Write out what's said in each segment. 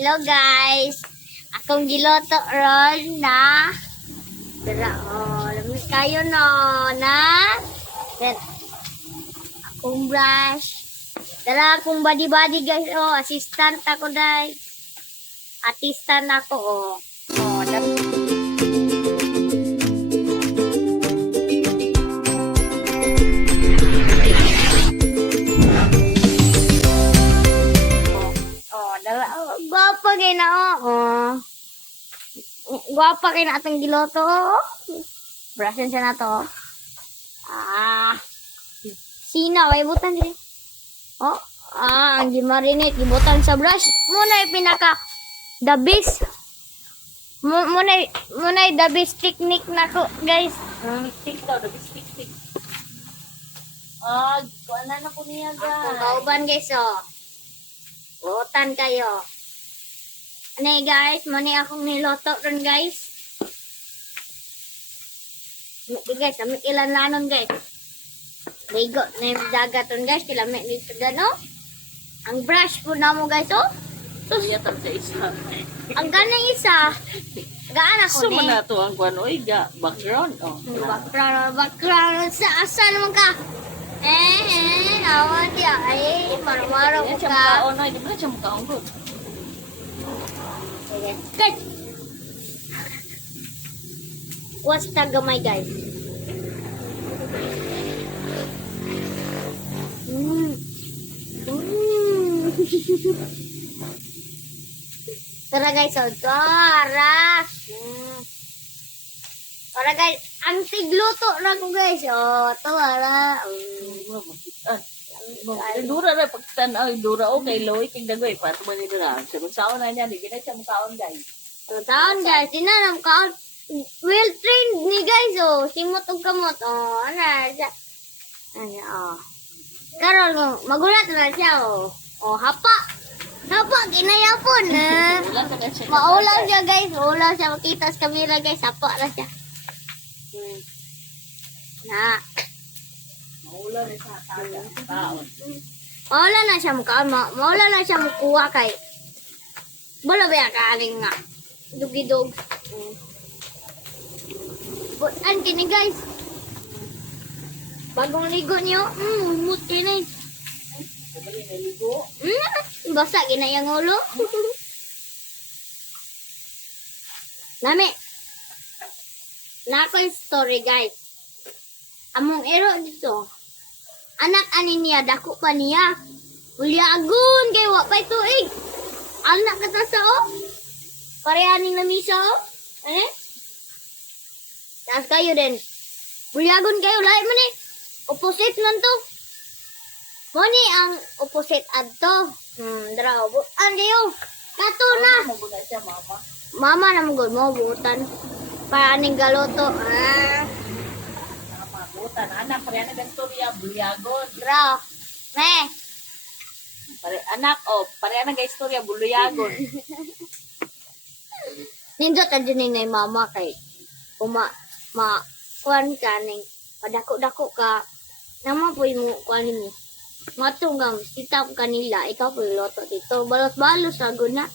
Hello guys. Akong giloto ron na dara lamig kayo no na then akong brush. Dara akong body guys assistant ako dai. Artistan ako Gwapa kayo na, Gwapa kayo na atong giloto, Brushin siya na to. Sina, ay butan din. Ang gimarinate, gibutan sa brush. Muna yung pinaka, the best. Muna yung the best technique na ko, guys. Stick daw, the stick. Kuha na po niya, guys. Kauban, guys, Butan kayo. Ano guys, muna akong niloto ron guys. Guys, amik ilan lanon guys. Ligo na yung dagat ron guys. Kilamik dito gano. Ang brush po na mo guys Yatag sa isa. Ang ganang isa. Gaan ako Suma na to ang kuhan. Oy, background. Background. Asa naman ka? Awan dia. Ay, marumaro ko ka. Di ba siya mukhaon ko? Cut! What's tagamay guys? Tara guys, tara! Tara guys, ang tigluto na ko guys. Tara. Dura na pagtanaw, dura okay, loy king dagoy pato man ni dura. Sa na niya, di gina siya mukhaon guys. Taon guys, tinanam ka. Well trained ni guys simot ug kamot. Karon magulat na siya hapa. Hapa ginayapon Maulaw siya guys, maulaw siya makita sa camera guys, hapa na siya. Maula na sa taon. Maula na siya maula na siya mukuha kay. Bala ba ka aling nga. Dugidog. Butan kini guys. Bagong ligo niyo. Umut kini. Sabali na ligo. Basa ginayang ulo. Nami. Nako story guys. Among ero dito. Anak ani niya dako pa niya. Ulyagon kay wa pay tuig. Anak kata sa parehaning lamisa Tas kayo din. Bulyagon kayo lahi man opposite man to. Moni ang opposite adto. Dara butan kayo. Kato na. Mabula siya mama. Mama na magod mo butan. Para aning galoto. Butan anak pare na gantorya bulyagon. Dra. Pare anak pare na ga istorya bulyagon. Nindot ta din ngay mama kay kuan ka ning padako-dako ka naman po mo kuan mo matunggang kita kanila ikaw po loto dito balos-balos sa guna.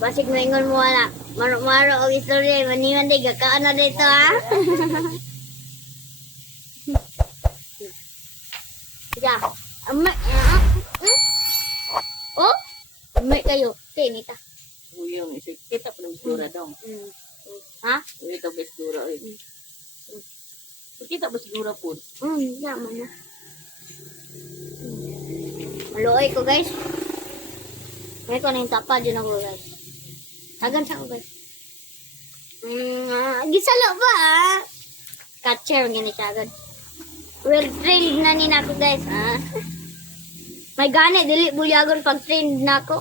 Basig mo ingon mo wala maro-maro og istorya maniman day gakaan na dito Ya, Amek kayo. Okay, nita. Uyong isip kita pa ng istura dong. Ha? Ito ba istura kita ba sigura po? Yaman na. Maluoy ko guys. May ko na yung tapa dyan ako guys. Tagan sa ako guys. Gisalo ba Catcher nga ni tagan. Well trained na ni nako guys May gani dili bulyagon pag trained nako.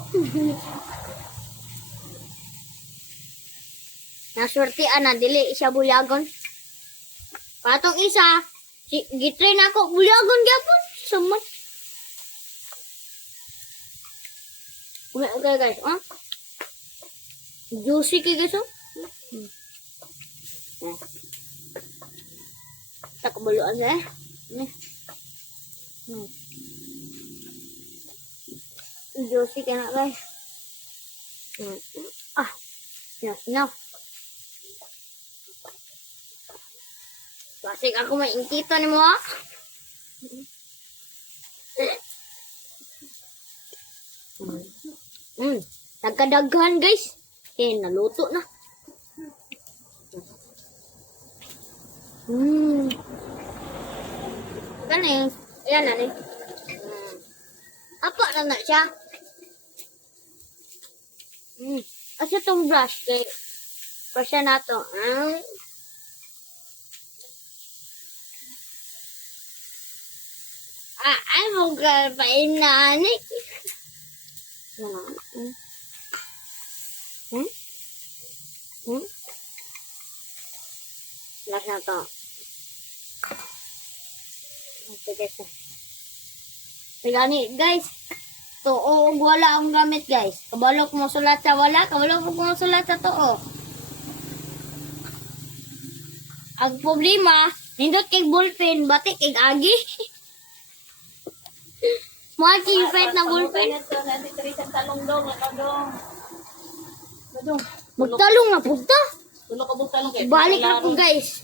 Nasurtian na dili siya bulyagon. Patong isa gitrain ako bulyagon gyapon sumot. Okay guys, juicy kay guys Tak kebaluan saya. Nih. Hmm. Juicy ka na guys. Hmm. Ah, no. Basig ako maingkito ni mo ah. Nagkadaghan guys. Naluto na. Kaning, yan na ni. Apa na siya? Asa tong brush kay brush na to. Ay mo ka pa inani. Last na to. Gani guys. Tuo wala ang gamit guys. Kabalok mo sulat sa wala, kabalok mo sulat sa tuo. Ang problema, nindot kay ballpen, batik kay agi. Mga keyfight na ballpen. Magtalong na punta. Balik ako guys.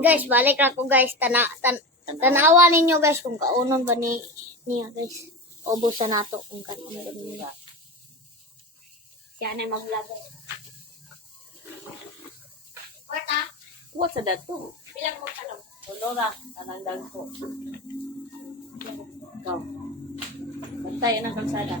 Guys, balik ako guys. Tanawa ninyo guys kung kaunon ba niya guys. Ubusan nato kung kaunon ba niya. Siya na mag-vlog. Kwarta? What's that to? Bilang mo talong. Lora, nanandang ko. Ikaw. Bantay na kalsada.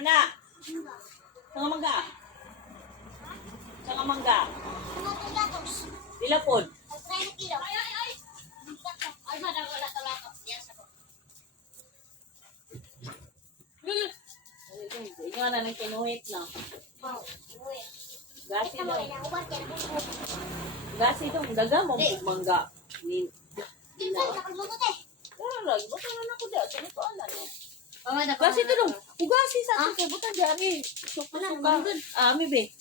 Mana? Sanga mangga. Sanga mangga. Dilapod. Ingat na ng kinuhit na. Gasi dong. Gasi dong. Daga mo mangga. Pero lagi, butan na ako dyan. Saan ito alam eh? Gasi ito dong. Ugasi sa atin kay butan dyan eh. Suka-suka. Ami be.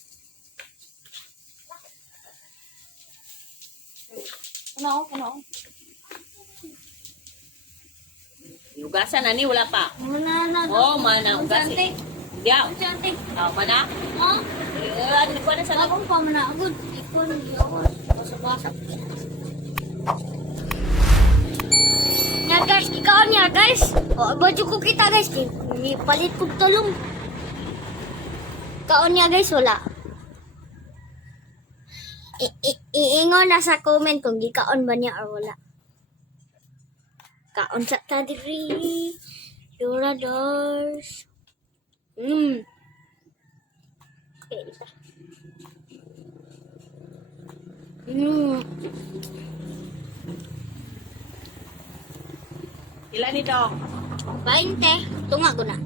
Ano? Ugasan na ni, wala pa. Oh, mana ugasi. Diyaw. Mana? Ano ko na sa Akong pamanagod. Ikon, basa-basa. Yan guys, ikaw niya guys. Baju ko kita guys. Palit ko tulong. Kaon niya guys, wala. Iingon na sa comment kung gikaon ba niya or wala. Kaon sa tadiri. Doradors. Okay, isa. Ilan ito? 20. Tunga ko na.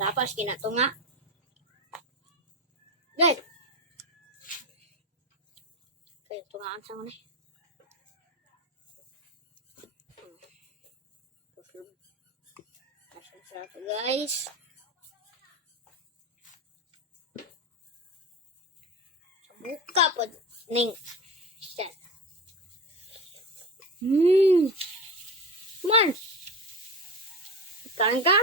Lapas kinatunga. Guys. Kaya tungaan sa mga guys. Buka po ning set. Man. Kan ka?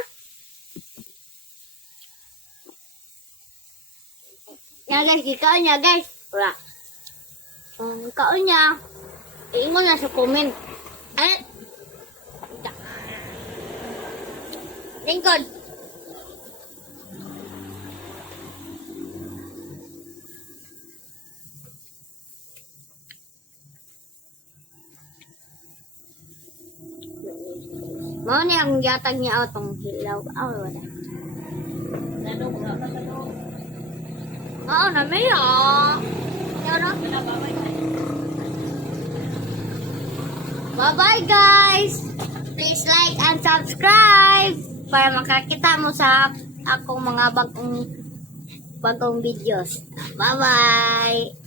Nya guys, gikaon niya guys. Wala. Kaon niya. Iingon na sa comment. Ay. Lingkod. Mau ni ang yatag niya atong hilaw. Wala. Ano, wala ka sa loob. Na may Yara. Wala, bye-bye. Bye-bye guys. Please like and subscribe para makakita mo sa akong mga bagong videos. Bye-bye.